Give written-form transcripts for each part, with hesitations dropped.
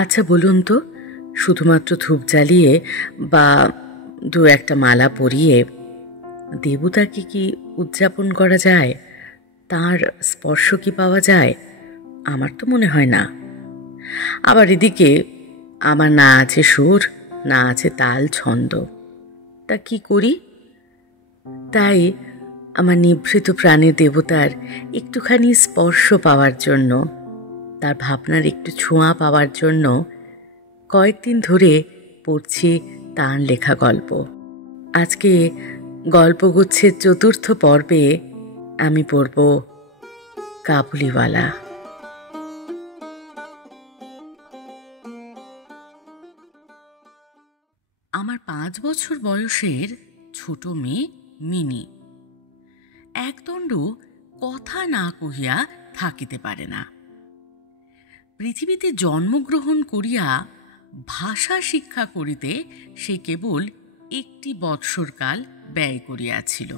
আচ্ছা বলুন তো, শুধুমাত্র ধূপ জ্বালিয়ে বা দু একটা মালা পরিয়ে দেবতাকে কি উদযাপন করা যায়? তাঁর স্পর্শ কি পাওয়া যায়? আমার তো মনে হয় না। আবার এদিকে আমার না আছে সুর, না আছে তাল ছন্দ, তা কি করি? তাই আমার নিভৃত প্রাণের দেবতার একটুখানি স্পর্শ পাওয়ার জন্য, তার ভাবনার একটু ছোঁয়া পাওয়ার জন্য কয়েকদিন ধরে পড়ছি তাঁর লেখা গল্প। আজকে গল্পগুচ্ছের চতুর্থ পর্বে আমি পড়ব কাবুলিওয়ালা। আমার 5 বছর বয়সের ছোট মেয়ে মিনি একদণ্ড কথা না কহিয়া থাকিতে পারে না। পৃথিবীতে জন্মগ্রহণ করিয়া ভাষা শিক্ষা করিতে সে কেবল 1 বৎসরকাল ব্যয় করিয়াছিল।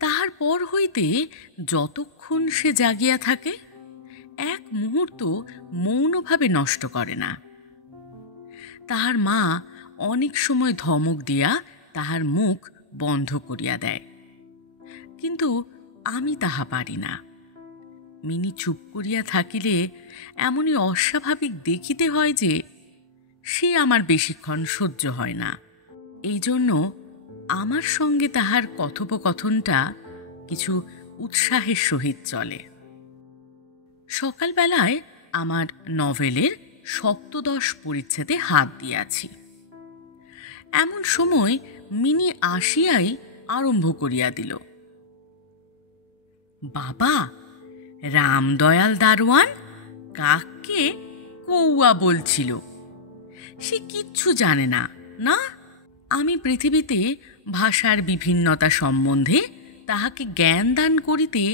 তাহার পর হইতে যতক্ষণ সে জাগিয়া থাকে, এক মুহূর্ত মৌনভাবে নষ্ট করে না। তাহার মা অনেক সময় ধমক দিয়া তাহার মুখ বন্ধ করিয়া দেয়, কিন্তু আমি তাহা পারি না। মিনি চুপ করিয়া থাকিলে এমনই অস্বাভাবিক দেখিতে হয় যে সে আমার বেশিক্ষণ সহ্য হয় না। এই জন্য আমার সঙ্গে তাহার কথোপকথনটা কিছু উৎসাহের সহিত চলে। সকালবেলায় আমার নভেলের ৭৫ পরিচ্ছেদে হাত দিয়াছি। এমন সময় মিনি আসিয়াই আরম্ভ করিয়া দিল, বাবা, রামদয়াল দারোয়ান কাককে কৌয়া বলছিল। সে কিচ্ছু জানে না। না, আমি পৃথিবীতে ভাষার বিভিন্নতা সম্বন্ধে তাহাকে জ্ঞান দান করিতে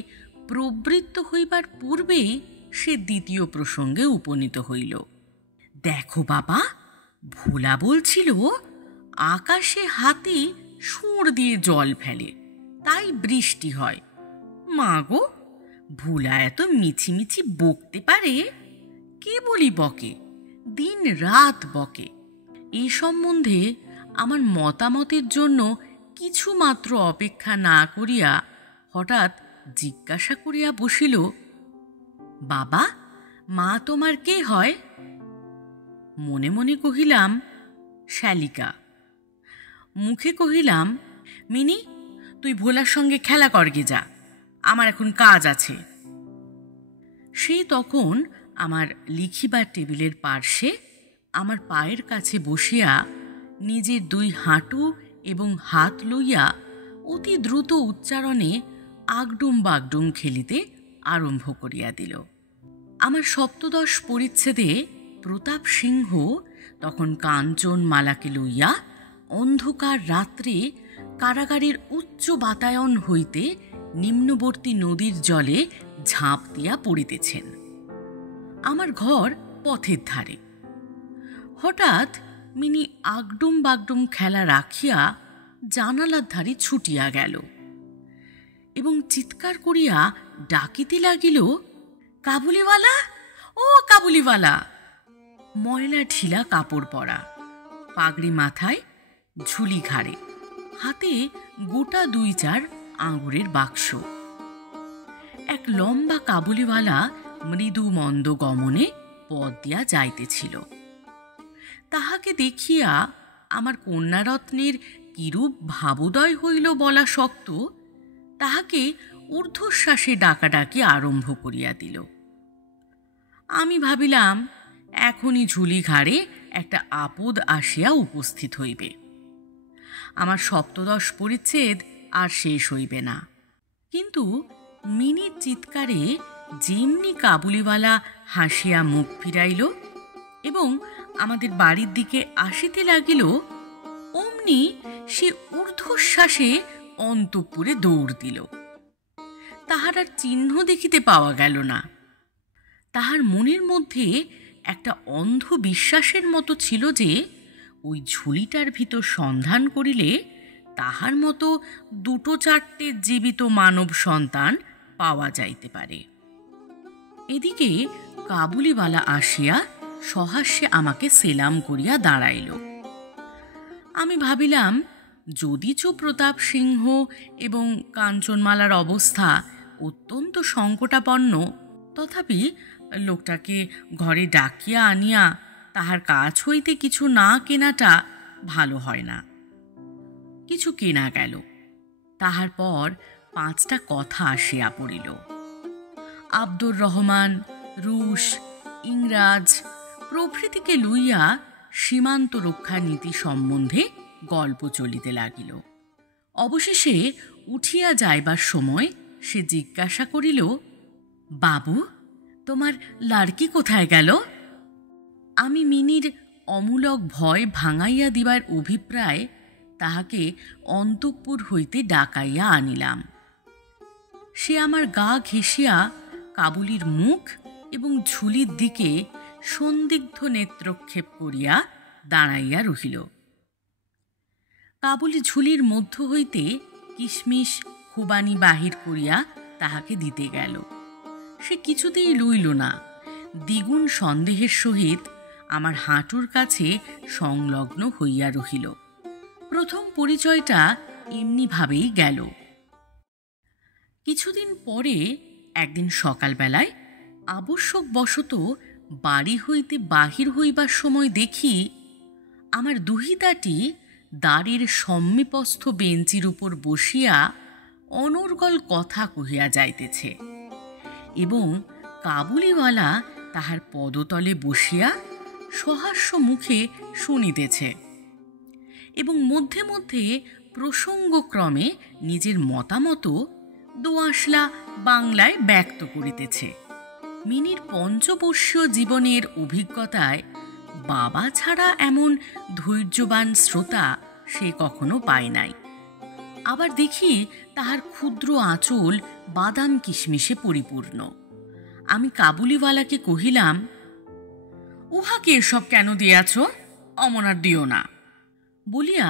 প্রবৃত্ত হইবার পূর্বেই সে দ্বিতীয় প্রসঙ্গে উপনীত হইল। দেখো বাবা, ভোলা বলছিল আকাশে হাতি সুঁড় দিয়ে জল ফেলে, তাই বৃষ্টি হয়। মা গো, ভোলা এত মিছিমিছি বকতে পারে? কে বলি বকে, দিন রাত বকে। এই সম্বন্ধে আমার মতামতের জন্য কিছু মাত্র অপেক্ষা না করিয়া হঠাৎ জিজ্ঞাসা করিয়া বসিল, বাবা, মা তোমার কে হয়? মনে মনে কহিলাম, শালিকা। মুখে কহিলাম, মিনি, তুই ভোলার সঙ্গে খেলা করগে যা, আমার এখন কাজ আছে। সে তখন আমার লিখিবার টেবিলের পার্শ্বে আমার পায়ের কাছে বসিয়া নিজের 2 হাঁটু এবং হাত লইয়া অতি দ্রুত উচ্চারণে আগডুম বাগডুম খেলিতে আরম্ভ করিয়া দিল। আমার ৭৫ পরিচ্ছেদে প্রতাপ সিংহ তখন কাঞ্চন মালাকে লইয়া অন্ধকার রাত্রে কারাগারের উচ্চ বাতায়ন হইতে নিম্নবর্তী নদীর জলে ঝাঁপ দিয়া পড়িতেছেন। আমার ঘর পথের ধারে। হঠাৎ মিনি আগডুম বাগডুম খেলা রাখিয়া জানালার ধারে ছুটিয়া গেল এবং চিৎকার করিয়া ডাকিতে লাগিল, কাবুলিওয়ালা, ও কাবুলিওয়ালা। ময়লা ঢিলা কাপড় পরা, পাগড়ি মাথায়, ঝুলি ঘাড়ে, হাতে গোটা 2-4 আঙুরের বাক্স। এক লম্বা কাবুলিওয়ালা মৃদু মন্দ গমনে পথ দিয়া যাইতেছিল। তাহাকে দেখিয়া আমার কন্যারত্নের কিরূপ ভাবোদয় হইল বলা শক্ত, তাহাকে ঊর্ধ্বশ্বাসে ডাকাডাকি আরম্ভ করিয়া দিল। আমি ভাবিলাম এখনই ঝুলি ঘাড়ে একটা আপদ আসিয়া উপস্থিত হইবে। আমার ৭৫ পরিচ্ছেদ আর শেষ হইবে না। কিন্তু মিনির চিৎকারে যেমনি কাবুলিওয়ালা হাসিয়া মুখ ফিরাইল এবং আমাদের বাড়ির দিকে আসিতে লাগিল, অমনি সে ঊর্ধ্বশ্বাসে অন্তঃপুরে দৌড় দিল। তাহার আর চিহ্ন দেখিতে পাওয়া গেল না। তাহার মনের মধ্যে একটা অন্ধ বিশ্বাসের মতো ছিল যে ওই ঝুলিটার ভিতর সন্ধান করিলে তাহার মতো 2-4টে জীবিত মানব সন্তান পাওয়া যাইতে পারে। এদিকে কাবুলিওয়ালা আসিয়া সহাস্যে আমাকে সেলাম করিয়া দাঁড়াইল। আমি ভাবিলাম, যদিচ প্রতাপ সিংহ এবং কাঞ্চনমালার অবস্থা অত্যন্ত সংকটাপন্ন, তথাপি লোকটাকে ঘরে ডাকিয়া আনিয়া তাহার কাছ হইতে কিছু না কেনাটা ভালো হয় না। কিছু কেনা গেল। তাহার পর 5টা কথা আসিয়া পড়িল। আব্দুর রহমান, রুশ, ইংরাজ প্রভৃতিকে লইয়া সীমান্ত রক্ষা নীতি সম্বন্ধে গল্প চলিতে লাগিল। অবশেষে উঠিয়া যাইবার সময় সে জিজ্ঞাসা করিল, বাবু, তোমার লাড়কি কোথায় গেল? আমি মিনির অমূলক ভয় ভাঙাইয়া দিবার অভিপ্রায় তাহাকে অন্তঃপুর হইতে ডাকাইয়া আনিলাম। সে আমার গা ঘেঁষিয়া কাবুলির মুখ এবং ঝুলির দিকে সন্দিগ্ধ নেত্রক্ষেপ করিয়া দাঁড়াইয়া রহিল। কাবুলি ঝুলির মধ্য হইতে কিশমিশ খুবানি বাহির করিয়া তাহাকে দিতে গেল। সে কিছুতেই লইল না। দ্বিগুণ সন্দেহের সহিত আমার হাঁটুর কাছে সংলগ্ন হইয়া রহিল। প্রথম পরিচয়টা এমনিভাবেই গেল। কিছুদিন পরে একদিন সকালবেলায় আবশ্যকবশত বাড়ি হইতে বাহির হইবার সময় দেখি আমার দুহিতাটি দ্বারের সম্মুখস্থ বেঞ্চির উপর বসিয়া অনর্গল কথা কহিয়া যাইতেছে এবং কাবুলিওয়ালা তাহার পদতলে বসিয়া সহাস্য মুখে শুনিতেছে এবং মধ্যে মধ্যে প্রসঙ্গক্রমে নিজের মতামত দোআঁশলা বাংলায় ব্যক্ত করিতেছে। মিনির পঞ্চবর্ষীয় জীবনের অভিজ্ঞতায় বাবা ছাড়া এমন ধৈর্যবান শ্রোতা সে কখনো পায় নাই। আবার দেখি তাহার ক্ষুদ্র আঁচল বাদাম কিশমিশে পরিপূর্ণ। আমি কাবুলিওয়ালাকে কহিলাম, উহাকে এসব কেন দিয়াছ? অমন আর দিও না বলিয়া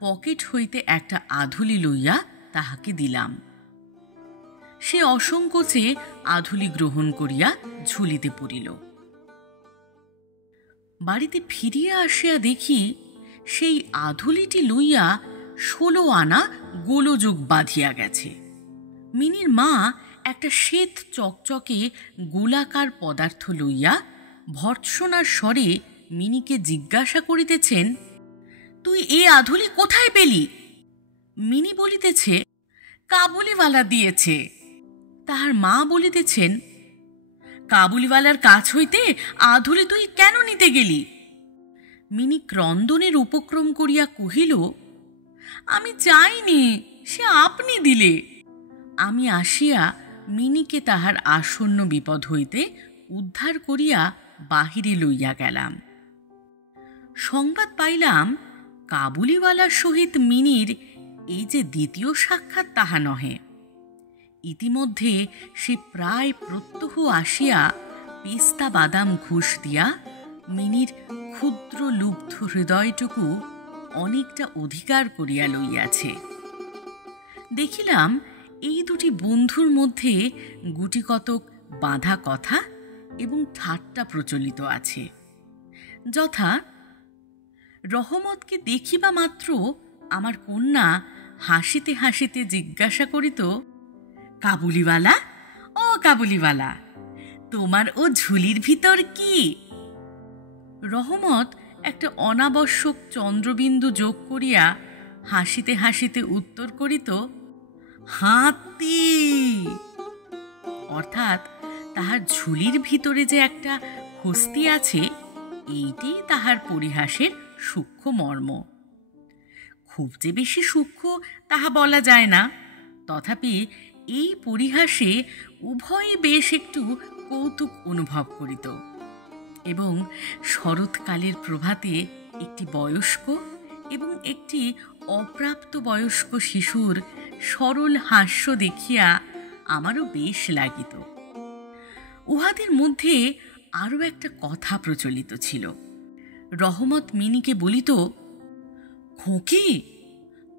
পকেট হইতে একটা আধুলি লইয়া তাহাকে দিলাম। সে অসংকোচে আধুলি গ্রহণ করিয়া ঝুলিতে পড়িল। বাড়িতে ফিরিয়া আসিয়া দেখি সেই আধুলিটি লইয়া 16 আনা গোলযোগ বাঁধিয়া গেছে। মিনির মা একটা শ্বেত চকচকে গোলাকার পদার্থ লইয়া ভর্ৎসনার স্বরে মিনিকে জিজ্ঞাসা করিতেছেন, তুই এ আধুলি কোথায় পেলি? মিনি বলিতেছে, কাবুলিওয়ালা দিয়েছে। তাহার মা বলিতেছেন, কাবুলিওয়ালার কাছ হইতে আধুলি তুই কেন নিতে গেলি? মিনি ক্রন্দনের উপক্রম করিয়া কহিল, আমি চাইনি, সে আপনি দিলে। আমি আসিয়া মিনিকে তাহার আসন্ন বিপদ হইতে উদ্ধার করিয়া বাহিরে লইয়া গেলাম। সংবাদ পাইলাম, কাবুলিওয়ালার সহিত মিনির এই যে দ্বিতীয় সাক্ষাৎ তাহা নহে। ইতিমধ্যে সে প্রায় প্রত্যহ আসিয়া পেস্তা বাদাম ঘুষ দিয়া মিনির ক্ষুদ্র লুব্ধ হৃদয়টুকু অনেকটা অধিকার করিয়া লইয়াছে। দেখিলাম এই দুটি বন্ধুর মধ্যে গুটিকতক বাঁধা কথা এবং ঠাট্টা প্রচলিত আছে, যথা, রহমতকে দেখিবা মাত্র আমার কন্যা হাসিতে হাসিতে জিজ্ঞাসা করিত, কাবুলিওয়ালা, ও কাবুলিওয়ালা, তোমার ও ঝুলির ভিতর কি? রহমত একটা অনাবশ্যক চন্দ্রবিন্দু যোগ করিয়া হাসিতে হাসিতে উত্তর করিত, হাতি। অর্থাৎ তাহার ঝুলির ভিতরে যে একটা হস্তি আছে, এইটি তাহার পরিহাসের সূক্ষ্ম মর্ম। খুব যে বেশি সূক্ষ্ম তাহা বলা যায় না, তথাপি এই পরিহাসে উভয়ে বেশ একটু কৌতুক অনুভব করিত এবং শরৎকালের প্রভাতে একটি বয়স্ক এবং একটি অপ্রাপ্ত বয়স্ক শিশুর সরল হাস্য দেখিয়া আমারও বেশ লাগিত। উহাদের মধ্যে আরও একটা কথা প্রচলিত ছিল। রহমত মিনিকে বলিত, খোকি,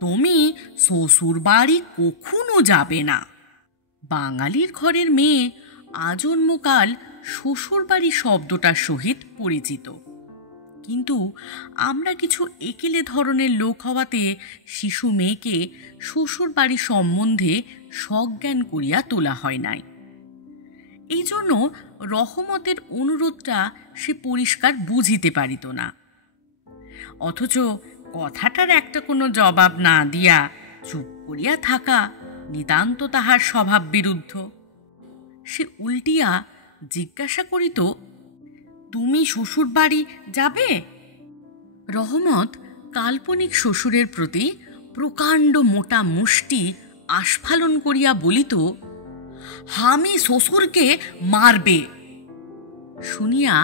তুমি শ্বশুর বাড়ি কখনো যাবে না। বাঙালির ঘরের মেয়ে আজন্মকাল শ্বশুরবাড়ি শব্দটার সহিত পরিচিত, কিন্তু আমরা কিছু একেলে ধরনের লোক হওয়াতে শিশু মেয়েকে শ্বশুরবাড়ি সম্বন্ধে সজ্ঞান করিয়া তোলা হয় নাই। এই জন্য রহমতের অনুরোধটা সে পরিষ্কার বুঝিতে পারিত না, অথচ কথাটার একটা কোনো জবাব না দিয়া চুপ করিয়া থাকা নিতান্ত তাহার স্বভাব বিরুদ্ধ। সে উল্টিয়া জিজ্ঞাসা করিত, তুমি শ্বশুর বাড়ি যাবে? রহমত কাল্পনিক শ্বশুরের প্রতি প্রকাণ্ড মোটা মুষ্টি আস্ফালন করিয়া বলিত, আমি শ্বশুরকে মারবে। শুনিয়া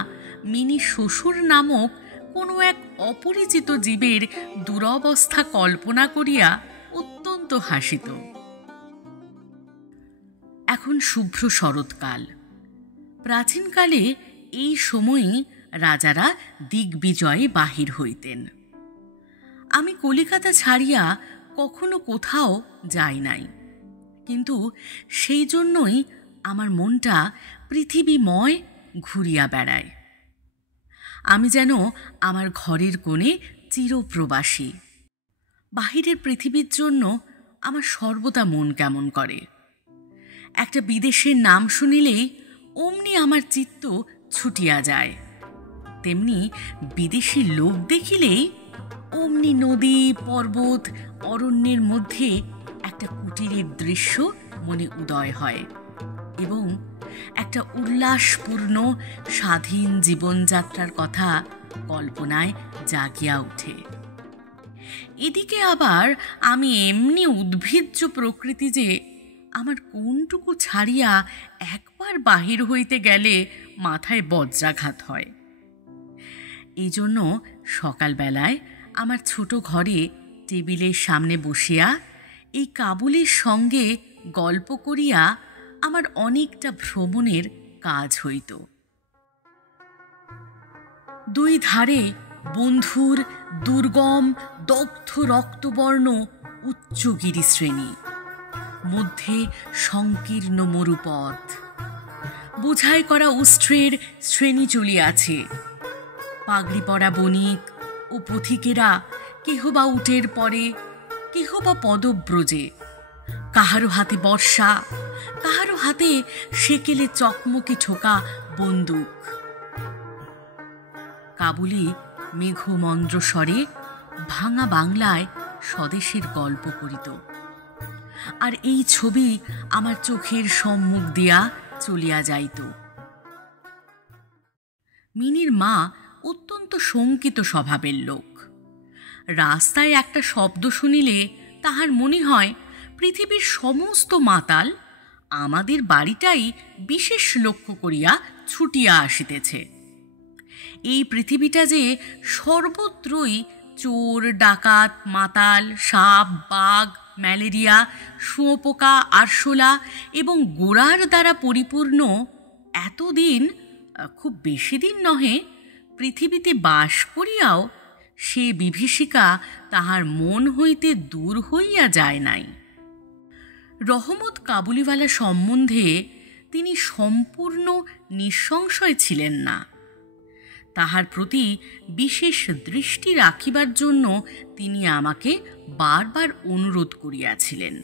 মিনি শ্বশুর নামক কোনো এক অপরিচিত জীবের দুরবস্থা কল্পনা করিয়া অত্যন্ত হাসিত। এখন শুভ্র শরৎকাল। প্রাচীনকালে এই সময়েই রাজারা দিগ্বিজয়ে বাহির হইতেন। আমি কলিকাতা ছাড়িয়া কখনো কোথাও যাই নাই, কিন্তু সেই জন্যই আমার মনটা পৃথিবীময় ঘুরিয়া বেড়ায়। আমি যেন আমার ঘরের কোণে চিরপ্রবাসী। বাহিরের পৃথিবীর জন্য আমার সর্বদা মন কেমন করে। একটা বিদেশের নাম শুনিলেই অমনি আমার চিত্ত ছুটিয়া যায়, তেমনি বিদেশি লোক দেখিলেই অমনি নদী পর্বত অরণ্যের মধ্যে একটা কুটিরের দৃশ্য মনে উদয় হয় এবং একটা উল্লাসপূর্ণ স্বাধীন জীবনযাত্রার কথা কল্পনায় জাগিয়া ওঠে। এদিকে আবার আমি এমনি উদ্ভিজ্জ প্রকৃতি যে আমার কোনটুকু ছাড়িয়া একবার বাহির হইতে গেলে মাথায় বজ্রাঘাত হয়। এই জন্য সকালবেলায় আমার ছোট ঘরে টেবিলের সামনে বসিয়া এই কাবুলির সঙ্গে গল্প করিয়া আমার অনেকটা ভ্রমণের কাজ হইত। দুই ধারে বন্ধুর দুর্গম দগ্ধ রক্তবর্ণ উচ্চ গিরিশ্রেণী, মধ্যে সংকীর্ণ মরুপথ, বোঝাই করা উষ্ট্রের শ্রেণী চলিয়াছে। পাগড়ি পরা বণিক ও পথিকেরা কেহ বা উটের পরে, কেহ বা পদব্রজে, কাহারো হাতে বর্ষা, কাহারো হাতে সেকেলে চকমকে ঠোকা বন্দুক। কাবুলি মেঘমন্দ্র স্বরে ভাঙা বাংলায় স্বদেশের গল্প করিত, আর এই ছবি আমার চোখের সম্মুখ দিয়া চলিয়া যাইত। মিনির মা অত্যন্ত শঙ্কিত স্বভাবের লোক। রাস্তায় একটা শব্দ শুনিলে তাহার মনে হয় পৃথিবীর সমস্ত মাতাল আমাদের বাড়িটাই বিশেষ লক্ষ্য করিয়া ছুটিয়া আসিতেছে। এই পৃথিবীটা যে সর্বত্রই চোর ডাকাত মাতাল সাপ বাঘ ম্যালেরিয়া শুঁয়োপোকা আরশোলা এবং গোড়ার দ্বারা পরিপূর্ণ, এতদিন, খুব বেশি দিন নহে, পৃথিবীতে বাস করিয়াও সে বিভীষিকা তাহার মন হইতে দূর হইয়া যায় নাই। রহমত কাবুলিওয়ালা সম্বন্ধে তিনি সম্পূর্ণ নিঃসংশয় ছিলেন না। তাহার প্রতি বিশেষ দৃষ্টি রাখিবার জন্য তিনি আমাকে বারবার অনুরোধ করিয়াছিলেন।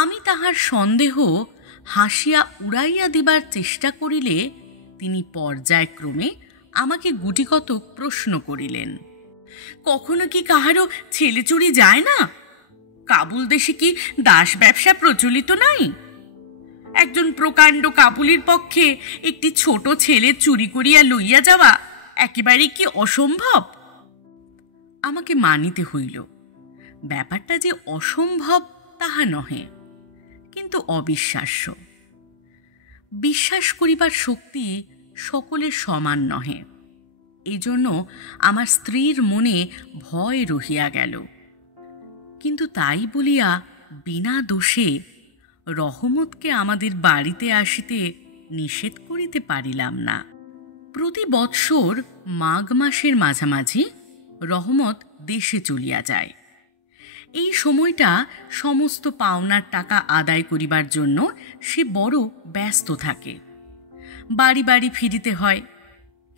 আমি তাহার সন্দেহ হাসিয়া উড়াইয়া দিবার চেষ্টা করিলে তিনি পর্যায়ক্রমে আমাকে গুটিকতক প্রশ্ন করিলেন। কখনো কি কাহারও ছেলে চুরি যায় না? কাবুল দেশে কি দাস ব্যবসা প্রচলিত নাই? একজন প্রকাণ্ড কাবুলির পক্ষে একটি ছোট ছেলে চুরি করিয়া লইয়া যাওয়া একেবারে কি অসম্ভব? আমাকে মানিতে হইল ব্যাপারটা যে অসম্ভব তাহা নহে, কিন্তু অবিশ্বাস্য। বিশ্বাস করিবার শক্তি সকলের সমান নহে। এই জন্য আমার স্ত্রীর মনে ভয় রহিয়া গেল, কিন্তু তাই বলিয়া বিনা দোষে রহমতকে আমাদের বাড়িতে আসিতে নিষেধ করিতে পারিলাম না। প্রতি বৎসর মাঘ মাসের মাঝামাঝি রহমত দেশে চলিয়া যায়। এই সময়টা সমস্ত পাওনার টাকা আদায় করিবার জন্য সে বড় ব্যস্ত থাকে। বাড়ি বাড়ি ফিরিতে হয়,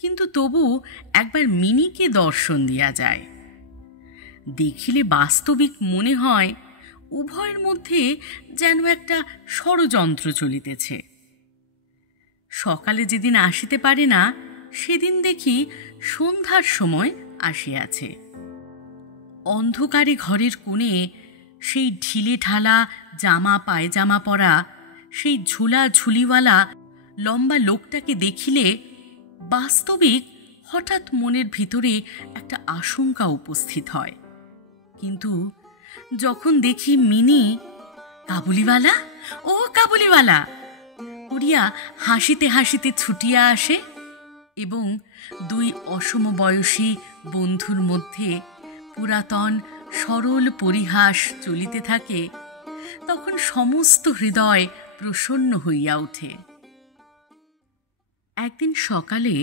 কিন্তু তবু একবার মিনিকে দর্শন দিয়া যায়। দেখিলে বাস্তবিক মনে হয় উভয়ের মধ্যে যেন একটা ষড়যন্ত্র চলিতেছে। সকালে যেদিন আসিতে পারে না, সেদিন দেখি সন্ধ্যার সময় আসিয়াছে। অন্ধকারে ঘরের কোণে সেই ঢিলে ঢালা জামা পায়জামা পরা, সেই ঝুলা ঝুলিওয়ালা লম্বা লোকটাকে দেখিলে বাস্তবিক হঠাৎ মনের ভিতরে একটা আশঙ্কা উপস্থিত হয়। কিন্তু যখন দেখি মিনি কাবুলিওয়ালা, ও কাবুলিওয়ালা করিয়া হাসিতে হাসিতে ছুটিয়া আসে এবং দুই অসমবয়সী বন্ধুর মধ্যে পুরাতন সরল পরিহাস চলিতে থাকে, তখন সমস্ত হৃদয় প্রসন্ন হইয়া ওঠে। একদিন সকালে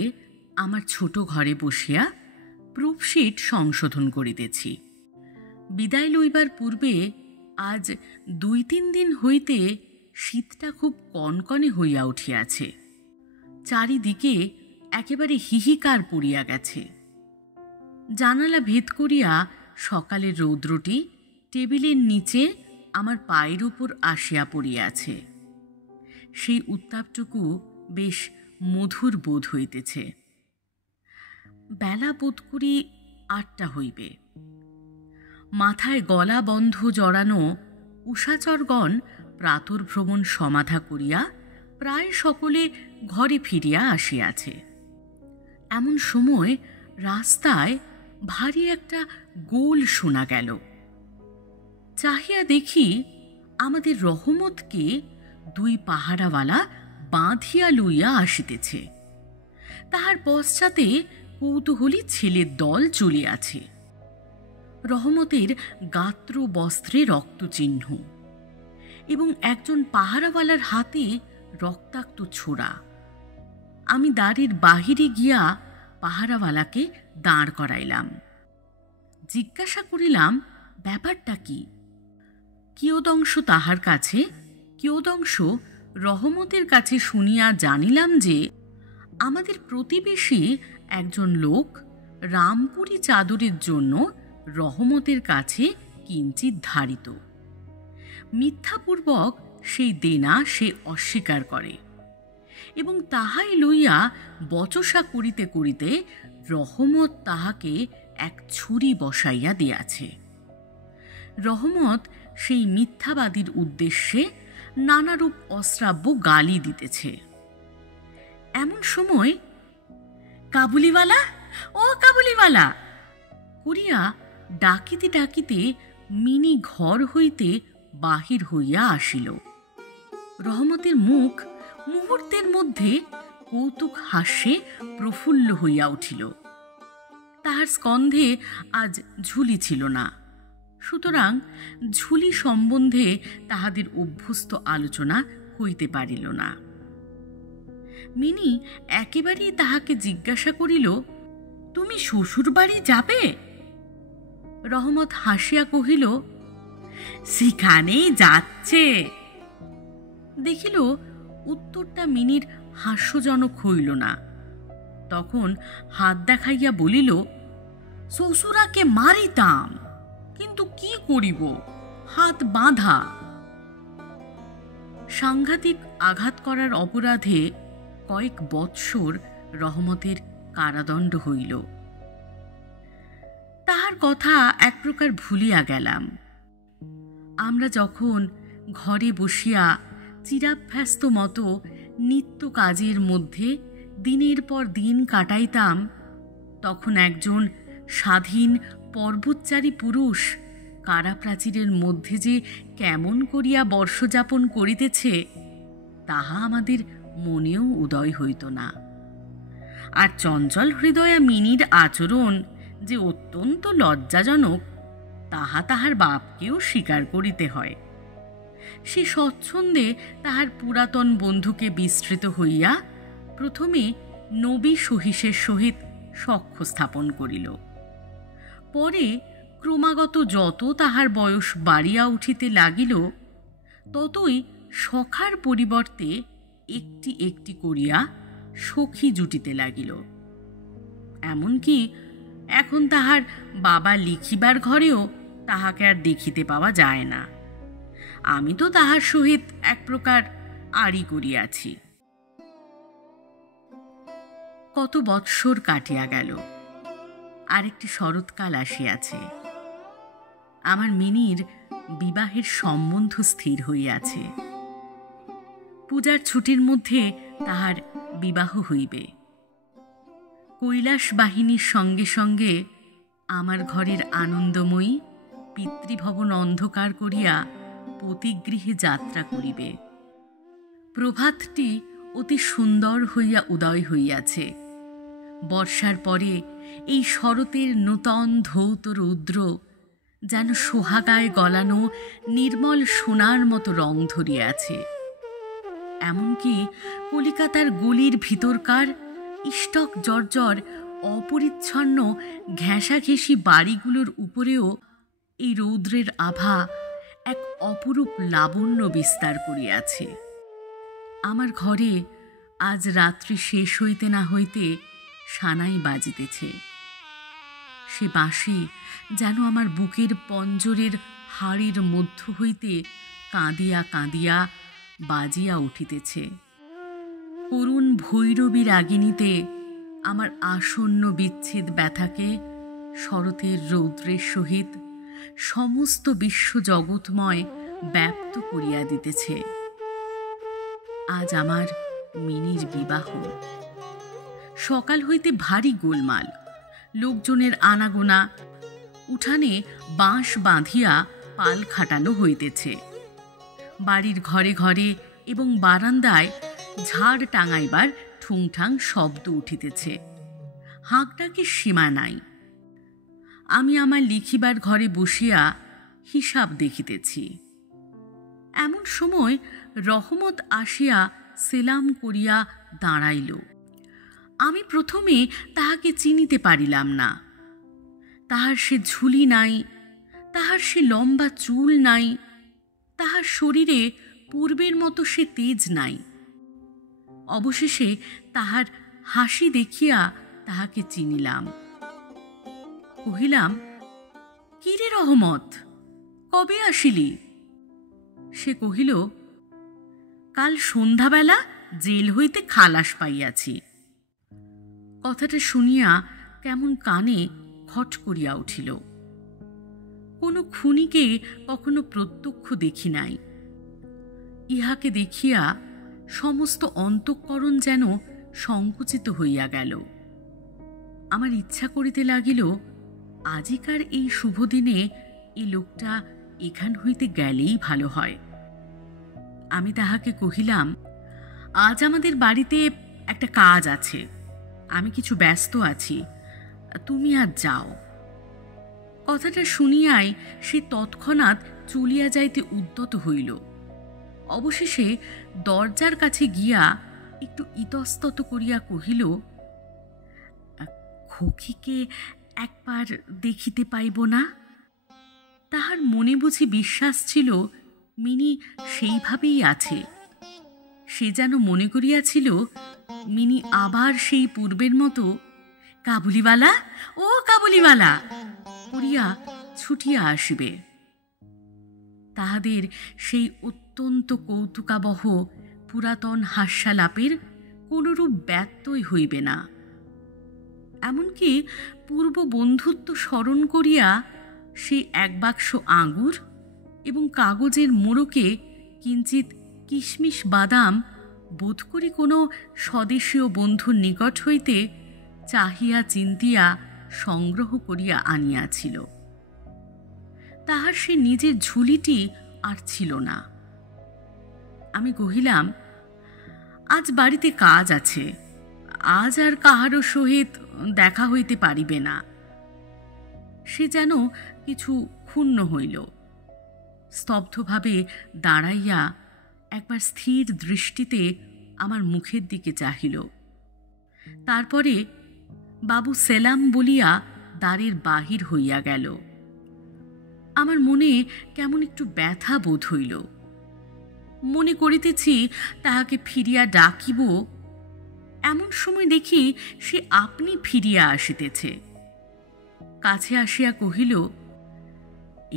আমার ছোট ঘরে বসিয়া প্রুফশিট সংশোধন করিতেছি। বিদায় লইবার পূর্বে আজ 2-3 দিন হইতে শীতটা খুব কনকনে হইয়া উঠিয়াছে। চারিদিকে একেবারে হিহিকার পড়িয়া গেছে। জানালা ভেদ করিয়া সকালের রৌদ্রটি টেবিলের নিচে আমার পায়ের উপর আসিয়া পড়িয়াছে। সেই উত্তাপটুকু বেশ মধুর বোধ হইতেছে। বেলা বোধ করি 8টা হইবে। মাথায় গলা বন্ধ জড়ানো উষাচরগণ প্রাতর্ভ্রমণ সমাধা করিয়া প্রায় সকলে ঘরে ফিরিয়া আসিয়াছে। এমন সময় রাস্তায় ভারী একটা গোল শোনা গেল। চাহিয়া দেখি আমাদের রহমতকে 2 পাহারাওয়ালা বাঁধিয়া লইয়া আসিতেছে। তাহার পশ্চাতে কৌতূহলী ছেলের দল চলিয়াছে। রহমতের গাত্র বস্ত্রে রক্তচিহ্ন এবং একজন পাহারাওয়ালার হাতে রক্তাক্ত ছোড়া। আমি দ্বারের বাহিরে গিয়া পাহারাওয়ালাকে দাঁড় করাইলাম। জিজ্ঞাসা করিলাম ব্যাপারটা কি। কিয়দংশ তাহার কাছে, কিয়দংশ রহমতের কাছে শুনিয়া জানিলাম যে আমাদের প্রতিবেশী একজন লোক রামপুরি চাদরের জন্য রহমতের কাছে কিঞ্চিৎ ধারিত। মিথ্যাপূর্বক সেই দেনা সে অস্বীকার করে এবং তাহাই লইয়া বচসা করিতে করিতে রহমত তাহাকে এক ছুরি বসাইয়া দিয়াছে। রহমত সেই মিথ্যাবাদীর উদ্দেশ্যে নানারূপ অশ্রাব্য গালি দিতেছে। এমন সময় কাবুলিওয়ালা, ও কাবুলিওয়ালা করিয়া ডাকিতে ডাকিতে মিনি ঘর হইতে বাহির হইয়া আসিল। রহমতের মুখ মুহূর্তের মধ্যে কৌতুক হাস্যে প্রফুল্ল হইয়া উঠিল। তাহার স্কন্ধে আজ ঝুলি ছিল না, সুতরাং ঝুলি সম্বন্ধে তাহাদের অভ্যস্ত আলোচনা হইতে পারিল না। মিনি একেবারেই তাহাকে জিজ্ঞাসা করিল, তুমি শ্বশুর বাড়ি যাবে? রহমত হাসিয়া কহিল, সেখানেই যাচ্ছে। দেখিল উত্তরটা মিনির হাস্যজনক হইল না। তখন হাত দেখাইয়া বলিল, শ্বশুরাকে মারিতাম, কিন্তু কি করিব, হাত বাঁধা। সাংঘাতিক আঘাত করার অপরাধে কয়েক বৎসর রহমতের কারাদণ্ড হইল। তাহার কথা এক প্রকার ভুলিয়া গেলাম। আমরা যখন ঘরে বসিয়া চিরাভ্যস্ত মতো নিত্য কাজের মধ্যে দিনের পর দিন কাটাইতাম, তখন একজন স্বাধীন পর্বতচারী পুরুষ কারাপ্রাচীরের মধ্যে যে কেমন করিয়া বর্ষযাপন করিতেছে তাহা আমাদের মনেও উদয় হইত না। আর চঞ্চল হৃদয়া মিনির আচরণ যে অত্যন্ত লজ্জাজনক তাহা তাহার বাপকেও স্বীকার করিতে হয়। সে স্বচ্ছন্দে তাহার পুরাতন বন্ধুকে বিস্তৃত হইয়া প্রথমে নবী সহিসের সহিত সখ্য স্থাপন করিল। পরে ক্রমাগত যত তাহার বয়স বাড়িয়া উঠিতে লাগিল, ততই সখার পরিবর্তে একটি একটি করিয়া সখী জুটিতে লাগিল। এমনকি এখন তাহার বাবা লিখিবার ঘরেও তাহাকে আর দেখিতে পাওয়া যায় না। আমি তো তাহার সহিত এক প্রকার আড়ি করিয়াছি। কত বৎসর কাটিয়া গেল, আরেকটি শরৎকাল আসিয়াছে। আমার মিনির বিবাহের সম্বন্ধ স্থির হইয়াছে। পূজার ছুটির মধ্যে তাহার বিবাহ হইবে। কৈলাস বাহিনীর সঙ্গে সঙ্গে আমার ঘরের আনন্দময়ী পিতৃভবন অন্ধকার করিয়া পতিগৃহে যাত্রা করিবে। প্রভাতটি অতি সুন্দর হইয়া উদয় হইয়াছে। বর্ষার পরে এই শরতের নূতন ধৌত রৌদ্র যেন সোহাগায় গলানো নির্মল সোনার মতো রং ধরিয়াছে। এমনকি কলিকাতার গলির ভিতরকার ইষ্টক জর্জর অপরিচ্ছন্ন ঘেঁষাঘেঁষি বাড়িগুলোর উপরেও এই রৌদ্রের আভা এক অপরূপ লাবণ্য বিস্তার করিয়াছে। আমার ঘরে আজ রাত্রি শেষ হইতে না হইতে সানাই বাজিতেছে। সে বাঁশি যেন আমার বুকের পঞ্জরের হাড়ের মধ্য হইতে কাঁদিয়া কাঁদিয়া বাজিয়া উঠিতেছে। করুণ ভৈরবী রাগিণীতে আমার আসন্ন বিচ্ছেদ ব্যথাকে শরতের রৌদ্রের সহিত সমস্ত বিশ্ব জগৎময় ব্যাপ্ত করিয়া দিতেছে। আজ আমার মিনির বিবাহ। সকাল হইতে ভারী গোলমাল, লোকজনের আনাগোনা। উঠানে বাঁশ বাঁধিয়া পাল খাটানো হইতেছে। বাড়ির ঘরে ঘরে এবং বারান্দায় ঝাড় টাঙাইবার ঠুংঠাং শব্দ উঠিতেছে। হাঁকডাকের সীমা নাই। আমি আমার লিখিবার ঘরে বসিয়া হিসাব দেখিতেছি। এমন সময় রহমত আসিয়া সেলাম করিয়া দাঁড়াইল। আমি প্রথমে তাহাকে চিনিতে পারিলাম না। তাহার সে ঝুলি নাই, তাহার সে লম্বা চুল নাই, তাহার শরীরে পূর্বের মতো সে তেজ নাই। অবশেষে তাহার হাসি দেখিয়া তাহাকে চিনিলাম। কহিলাম, কি রে রহমত, কবে আসিলি? সে কহিল, কাল সন্ধ্যাবেলা জেল হইতে খালাস পাইয়াছি। কথাটা শুনিয়া কেমন কানে খট করিয়া উঠিল। কোনো খুনিকে কখনো প্রত্যক্ষ দেখি নাই। ইহাকে দেখিয়া সমস্ত অন্তঃকরণ যেন সংকুচিত হইয়া গেল। আমার ইচ্ছা করিতে লাগিল, আজিকার এই শুভ দিনে এই লোকটা এখান হইতে গেলেই ভালো হয়। আমি তাহাকে কহিলাম, আজ আমাদের বাড়িতে একটা কাজ আছে, আমি কিছু ব্যস্ত আছি, তুমি আজ যাও। কথাটা শুনিয়াই সে তৎক্ষণাৎ চলিয়া যাইতে উদ্যত হইল। অবশেষে দরজার কাছে গিয়া একটু ইতস্তত করিয়া কহিল, খোকিকে একবার দেখিতে পাইব না? তাহার মনে বুঝি বিশ্বাস ছিল মিনি সেইভাবেই আছে। সে যেন মনে করিয়াছিল মিনি আবার সেই পূর্বের মতো কাবুলিওয়ালা, ও কাবুলিওয়ালা করিয়া ছুটিয়া আসিবে। তাহাদের সেই অত্যন্ত কৌতুকাবহ পুরাতন হাস্যালাপের কোনরূপ ব্যত্যয় হইবে না। এমনকি পূর্ব বন্ধুত্ব স্মরণ করিয়া সে এক বাক্স আঙুর এবং কাগজের মোড়কে কিঞ্চিত কিশমিশ বাদাম বোধ করি কোনো স্বদেশীয় বন্ধুর নিকট হইতে চাহিয়া চিন্তিয়া সংগ্রহ করিয়া আনিয়াছিল। তাহার সে নিজের ঝুলিটি আর ছিল না। আমি কহিলাম, আজ বাড়িতে কাজ আছে, আজ আর কাহারও সহিত দেখা হইতে পারিবে না। সে যেন কিছু ক্ষুণ্ণ হইল। স্তব্ধভাবে দাঁড়াইয়া একবার স্থির দৃষ্টিতে আমার মুখের দিকে চাহিল। তারপরে বাবু সেলাম বলিয়া দ্বারের বাহির হইয়া গেল। আমার মনে কেমন একটু ব্যথা বোধ হইল। মনে করিতেছি তাহাকে ফিরিয়া ডাকিব, এমন সময় দেখি সে আপনি ফিরিয়া আসিতেছে। কাছে আসিয়া কহিল,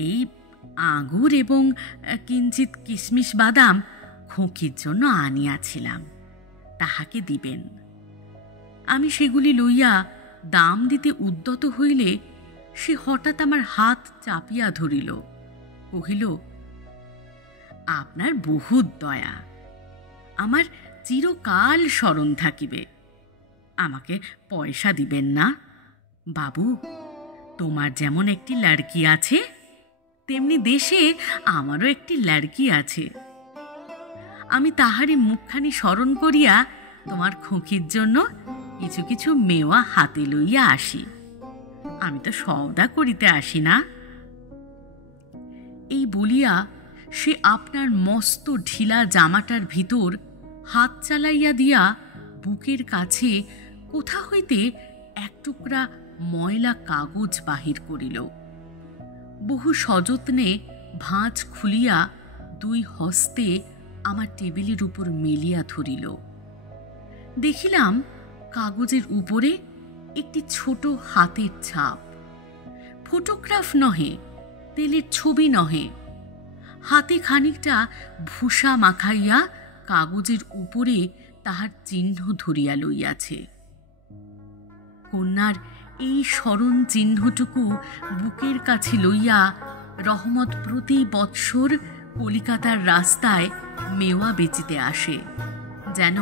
এই আঙুর এবং কিঞ্চিত কিশমিশ বাদাম খোঁকির জন্য আনিয়াছিলাম, তাহাকে দিবেন। আমি সেগুলি লইয়া দাম দিতে উদ্যত হইলে সে হঠাৎ আমার হাত চাপিয়া ধরিল, কহিল, আপনার বহুত দয়া, আমার চিরকাল স্মরণ থাকিবে। আমাকে পয়সা দিবেন না বাবু? তোমার যেমন একটি লড়কি আছে, তেমনি দেশে আমারও একটি লড়কি আছে। আমি তাহারই মুখখানি স্মরণ করিয়া তোমার খোঁকির জন্য কিছু কিছু মেওয়া হাতে লইয়া আসি। আমি তো সওদা করিতে আসি না। এই বলিয়া সে আপনার মস্ত ঢিলা জামাটার ভিতর হাত চালাইয়া দিয়া বুকের কাছে কোথা হইতে এক টুকরা ময়লা কাগজ বাহির করিল। বহু সযত্নে ভাঁজ খুলিয়া দুই হস্তে আমার টেবিলের উপর মেলিয়া ধরিল। দেখিলাম কাগজের উপরে একটি ছোট হাতের ছাপ, ফটোগ্রাফ নহে, তেলের ছবি নহে। হাতে খানিকটা ভূষা মাখাইয়া কাগজের উপরে তাহার চিহ্ন ধরিয়া লইয়াছে। কন্যার এই স্মরণ চিহ্নটুকু বুকের কাছে লইয়া রহমত প্রতি বৎসর কলিকাতার রাস্তায় মেওয়া বেচিতে আসে, যেন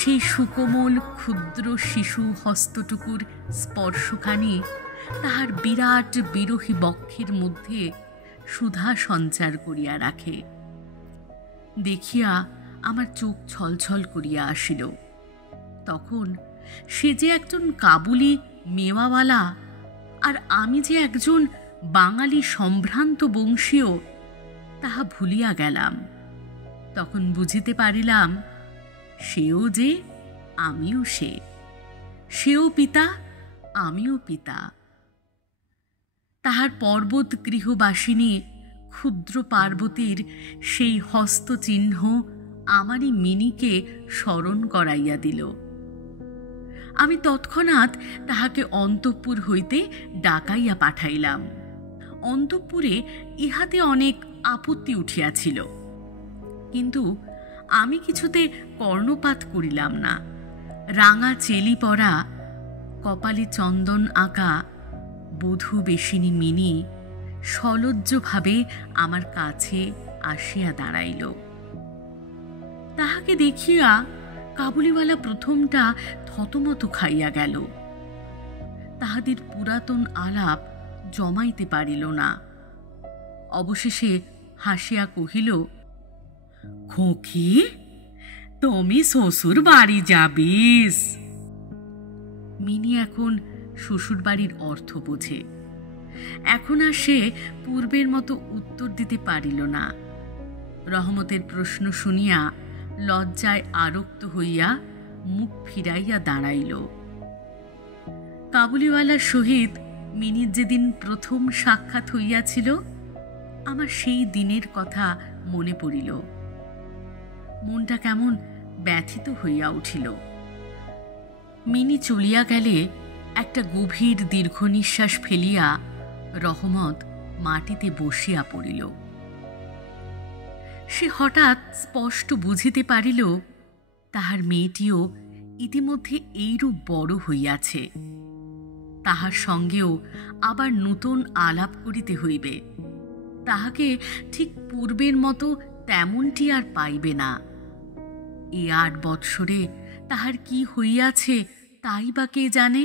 সেই সুকোমল ক্ষুদ্র শিশু হস্তটুকুর স্পর্শখানি তাহার বিরাট বিরোহী বক্ষের মধ্যে সুধা সঞ্চার করিয়া রাখে। দেখিয়া আমার চোখ ছলছল করিয়া আসিল। তখন সে যে একজন কাবুলি মেওয়াওয়ালা, আর আমি যে একজন বাঙালি সম্ভ্রান্ত বংশীয়, তাহা ভুলিয়া গেলাম। তখন বুঝিতে পারিলাম, সেও যে, আমিও সে। সেও পিতা, আমিও পিতা। তাহার পর্বত গৃহবাসিনী ক্ষুদ্র পার্বতীর সেই হস্তচিহ্ন আমারই মিনিকে স্মরণ করাইয়া দিল। আমি তৎক্ষণাৎ তাহাকে অন্তঃপুর হইতে ডাকাইয়া পাঠাইলাম। অন্তঃপুরে ইহাতে অনেক আপত্তি উঠিয়াছিল, কিন্তু আমি কিছুতে কর্ণপাত করিলাম না। রাঙা চেলি পরা, কপালে চন্দন আঁকা বধূ বেশিনী মিনি সলজ্জভাবে আমার কাছে আসিয়া দাঁড়াইল। তাহাকে দেখিয়া কাবুলিওয়ালা প্রথমটা থতমত খাইয়া গেল। তাহাদের পুরাতন আলাপ জমাইতে পারিল না। অবশেষে হাসিয়া কহিল, খোঁকি, তুমি শ্বশুর বাড়ি যাবিস। মিনি এখন শ্বশুর বাড়ির অর্থ বোঝে। এখন আর সে পূর্বের মতো উত্তর দিতে পারিল না। রহমতের প্রশ্ন শুনিয়া লজ্জায় আরক্ত হইয়া মুখ ফিরাইয়া দাঁড়াইল। কাবুলিওয়ালার সহিত মিনির যেদিন প্রথম সাক্ষাৎ হইয়াছিল, আমার সেই দিনের কথা মনে পড়িল। মনটা কেমন ব্যথিত হইয়া উঠিল। মিনি চলিয়া গেলে একটা গভীর দীর্ঘ নিঃশ্বাস ফেলিয়া রহমত মাটিতে বসিয়া পড়িল। সে হঠাৎ স্পষ্ট বুঝিতে পারিল, তাহার মেয়েটিও ইতিমধ্যে এইরূপ বড় হইয়াছে। তাহার সঙ্গেও আবার নূতন আলাপ করিতে হইবে। তাহাকে ঠিক পূর্বের মতো তেমনটি আর পাইবে না। এই 8 বৎসরে তাহার কি হইয়াছে তাই বা কে জানে।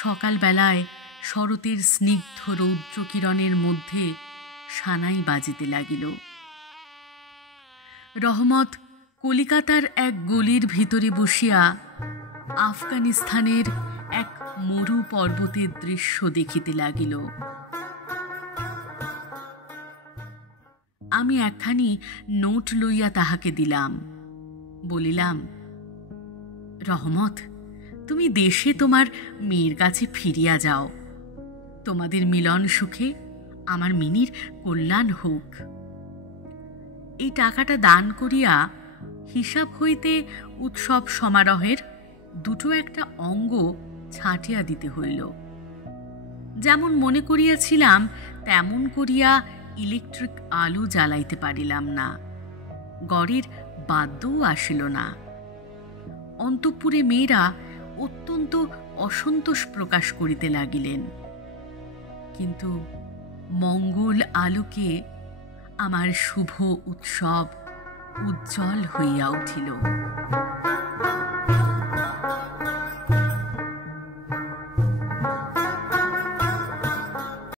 সকালবেলায় শরতের স্নিগ্ধ রৌদ্রকিরণের মধ্যে সানাই বাজিতে লাগিল। রহমত কলিকাতার এক গলির ভিতরে বসিয়া আফগানিস্তানের এক মরু পর্বতের দৃশ্য দেখিতে লাগিল। আমি একখানি নোট লইয়া তাহাকে দিলাম। বলিলাম, রহমত, তুমি দেশে তোমার মেয়ের কাছে ফিরিয়া যাও। তোমাদের মিলন সুখে আমার মিনির কল্যাণ হোক। এই টাকাটা দান করিয়া হিসাব হইতে উৎসব সমারোহের দুটো একটা অঙ্গ ছাঁটিয়া দিতে হইল। যেমন মনে করিয়াছিলাম তেমন করিয়া ইলেকট্রিক আলো জ্বালাইতে পারিলাম না, গড়ের বাদ্যও আসিল না। অন্তঃপুরে মেয়েরা অত্যন্ত অসন্তোষ প্রকাশ করিতে লাগিলেন, কিন্তু মঙ্গল আলোকে আমার শুভ উৎসব উজ্জ্বল হইয়া উঠিল।